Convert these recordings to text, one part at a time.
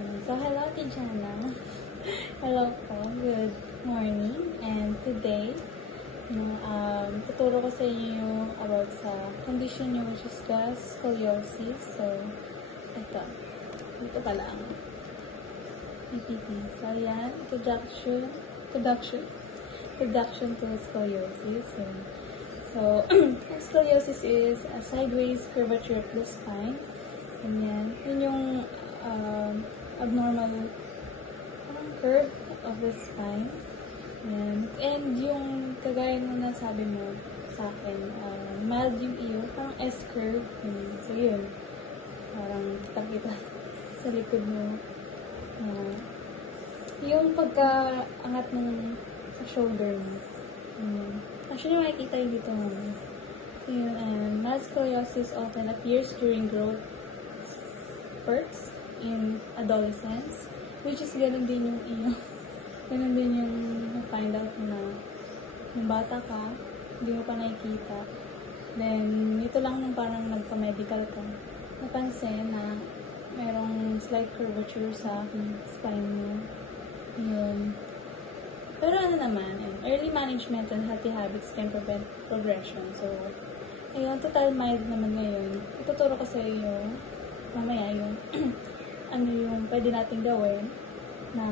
So, hello, Tijana. Hello po. Good morning. And today, tuturo ko sa inyo yung about sa condition nyo, which is the scoliosis. So, ito. Dito pala ang PPT. So, yan. Introduction to scoliosis. So, scoliosis is a sideways curvature of the spine. Ganyan. Yun yung abnormal curve of the spine. And yung kagaya nung nasabi mo sa akin, mild yung iyo, parang S-curve. So yun, parang kita-kita sa likod mo. Yung pagka-angat ng sa shoulder mo. Actually, makikita yung dito mo. So yun, mild scoliosis often appears during growth spurts in adolescence, which is ganun din yung iyo. Ganun din yung na-find out na yung bata ka, hindi mo pa nakikita. Then, ito lang nung parang nagpa-medical ka, napansin na merong slight curvature sa spine mo. Yun. Pero ano naman, early management and healthy habits can prevent progression. So, ayun, total mild naman ngayon. Ituturo ko sa iyo mamaya yung ano yung pwede natin gawin na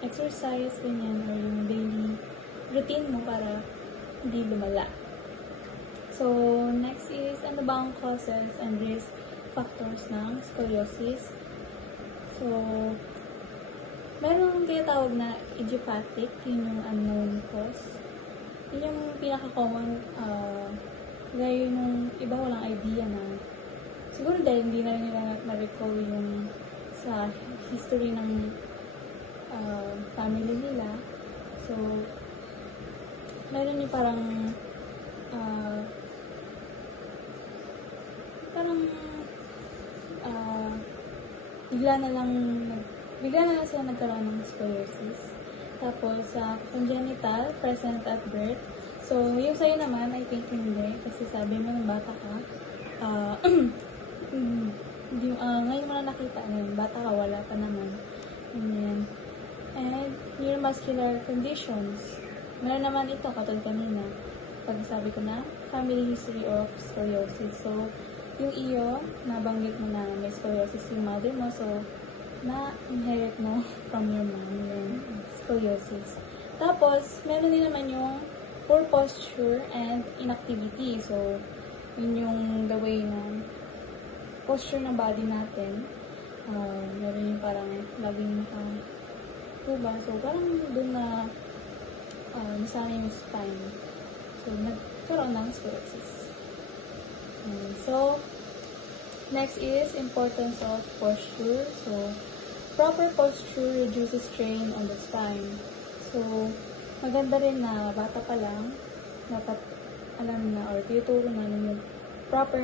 exercise, ganyan, or yung daily routine mo para hindi lumala. So, next is, ano ba ang causes and risk factors ng scoliosis? So, meron tinatawag na idiopathic, yun yung unknown cause. Yun yung pinaka-common, gaya nung iba walang idea na siguro dahil hindi na nila na-recall yung sa history ng family nila. So, meron yung parang bigla na lang sila nagkaroon ng scoliosis. Tapos, congenital, present at birth. So, yung sa'yo naman, I think hindi. Kasi sabi mo ng bata ka, ngayon mo na nakita na yun, bata ka, wala pa naman. And neuromuscular conditions. Meron naman ito, katulad kanina, pag sabi ko na, family history of scoliosis. So, yung iyo, nabanggit mo na may scoliosis yung mother mo, so, na-inherit mo from your mom yung scoliosis. Tapos, meron din naman yung poor posture and inactivity. So, yun yung the way ng posture ng body natin. Meron yung parang laging tuba. So, parang doon na nasana yung spine. So, nagkaroon ng scoliosis. So, next is importance of posture. So, proper posture reduces strain on the spine. So, maganda rin na bata pa lang, dapat alam na or tinuturo na yung proper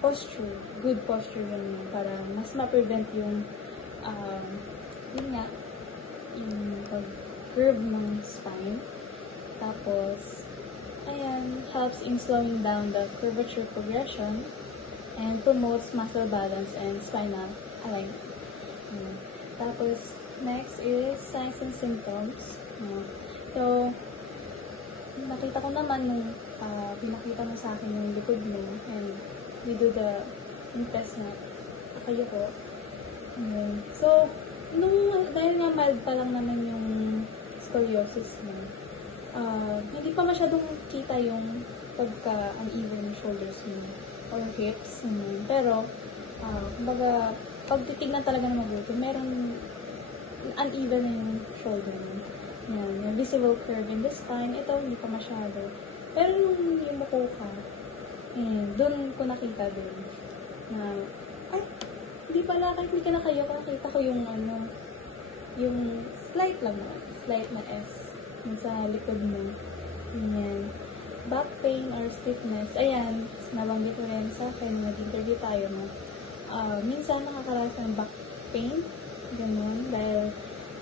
posture, good posture yun para mas ma-prevent yung yun nga, yung pag-curve ng spine. Tapos, ayan, helps in slowing down the curvature progression and promotes muscle balance and spinal alignment. Tapos, next is signs and symptoms. So, nakita ko naman nung pinakita mo sa akin yung likod mo and we do the test na kayo ko. So, dahil nga mild pa lang naman yung scoliosis mo, hindi pa masyadong kita yung pagka-uneven shoulders mo or hips. Pero, kumbaga, pag titignan talaga na mabuti, meron uneven na yung shoulder mo. Yung visible curve in the spine, ito hindi pa masyado. Pero nung yumuko ka, doon ko nakita doon na, hindi pala, kahit hindi ka nakayo, nakita ko yung yung slight lang na, slight na S sa likod mo. Ganyan. Back pain or stiffness, ayan, nabanggit ko rin sa akin, nag-interview tayo na, minsan nakakaranas ng back pain, ganun, dahil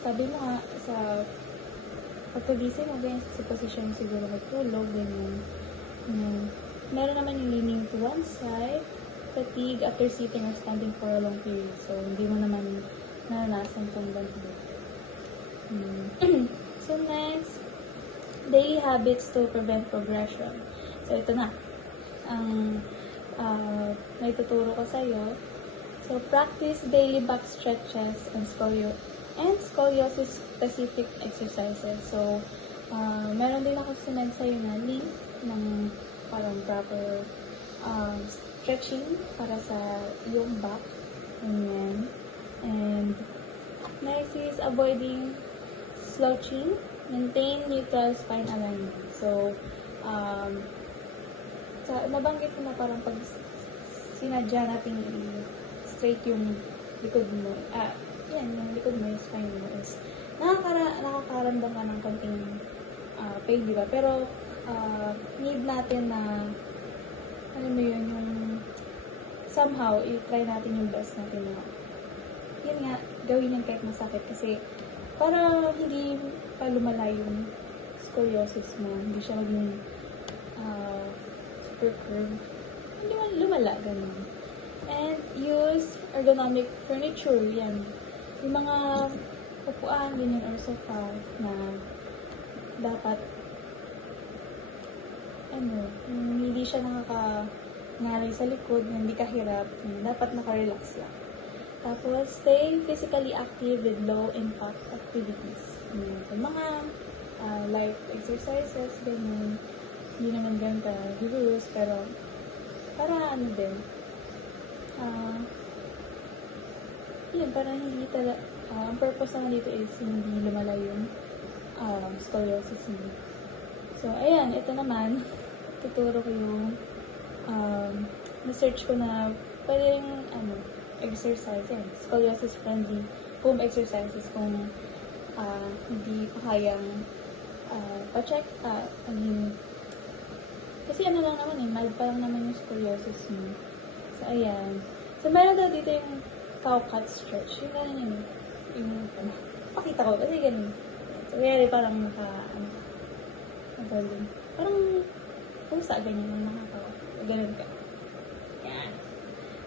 sabi mo nga, sa pagkagising mo, ganyan, sa position siguro magtulog, ganyan. Meron naman yung leaning to one side, fatigue after sitting or standing for a long period. So, hindi mo naman naranasan itong ganito. So, next, daily habits to prevent progression. So, ito na. Ang may tuturo ko sa'yo. So, practice daily back stretches and scoliosis specific exercises. So, meron din ako sinend sa'yo na link ng parang proper stretching para sa iyong back. Ganyan. And next is avoiding slouching. Maintain neutral spine alignment. So, nabanggit ko na parang pag sinadya natin straight yung likod mo, yung likod mo, yung spine mo is nakakaramdam ka ng konting pain, di ba? Pero, need natin na, ano mo yun, yung somehow, i-try natin yung best natin na, yun nga, gawin yung kahit masakit kasi, para hindi pa lumala yung scoliosis mo, hindi siya maging super curve, hindi man lumala, ganun. And use ergonomic furniture, yan. Yung mga upuan, ganyan, or sofa na dapat yung hindi siya nakaka-ngaray sa likod, hindi kahirap, dapat naka-relax lang. Tapos, stay physically active with low-impact activities. Yung mga light exercises, ganyan. Hindi naman ganun ka-rigorous, pero para din. Yun, para hindi ang purpose naman dito is hindi lumala yung scoliosis mo. So, ayan, ito naman, tuturo ko yung na-search ko na pwede yung exercise, scoliosis friendly home exercises kung hindi pa kayang pa-check, kasi lang naman mild pa lang naman yung scoliosis mo. So, ayan. So, meron daw dito yung cow cat stretch. Yung gano'n yun. Yung, pakita ko, kasi ganun. So, kaya parang magaling. Parang, pusa, ganyan yung mga kawa. Ganun ka. Yan.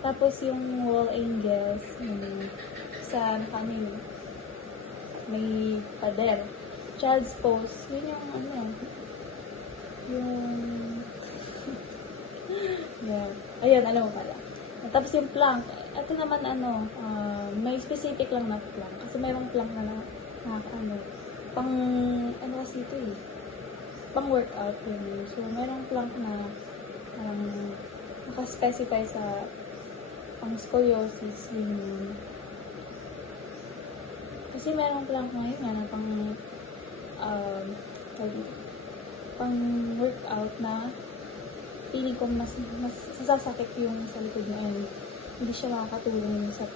Tapos, yung wall angles, yung sa may pader. Child's pose, yun yung yeah. Ayun, alam mo pala. Tapos yung plank, ito naman may specific lang na plank. Kasi mayroong plank na pang, kasi ito pang workout yun. So, mayroong plank na naka-specify sa pang scoliosis yun. Kasi mayroong plank ngayon na pang workout na feeling ko mas sasakit yung sa likod mo and hindi siya makakatulong sa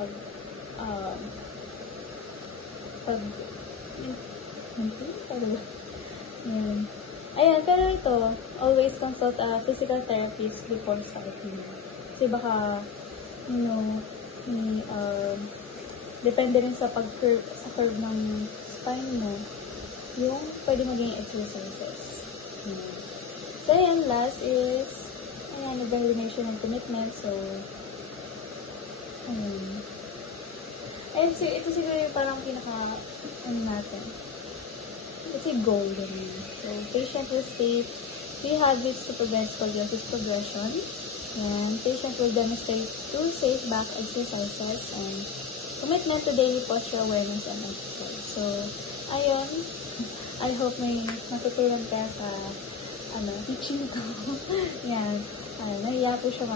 Ayan, pero ito, always consult a physical therapist before starting. Kasi baka, depende rin sa curve ng spine mo, yung pwede maging exercises. So, ayan, last is, evaluation and commitment. So, so, ito siguro yung parang natin. It's a goal din. So, patient will state 3 habits to prevent scoliosis progression. And patient will demonstrate 2 safe back exercises and commitment to daily posture awareness and exercise. So, ayun. I hope may matutunan ka sa teaching ko. Yan. Nahiya po siya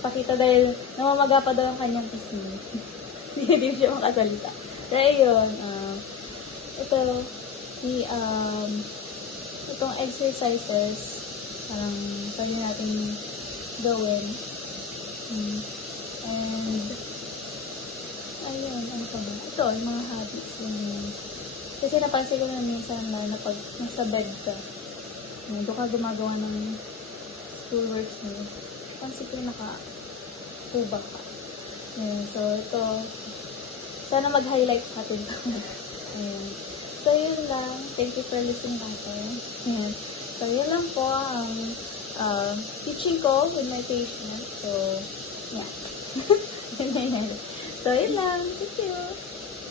pakita dahil namamaga pa daw ang kanyang pisngi. Hindi siya makasalita. So, ayun. Itong exercises, parang pwede natin gawin. And, ayun, ano pa ba? Ito, yung mga habits. Kasi napansin ko na minsan na pag nasa bed ka, doon ka gumagawa ng schoolworks mo, pansin ko naka-tuba ka. So, ito, sana mag-highlight sa atin ito. So, yun lang. Thank you for listening natin. So, yun lang po ang teaching ko with my patient. So, Yeah. So, yun lang. Thank you.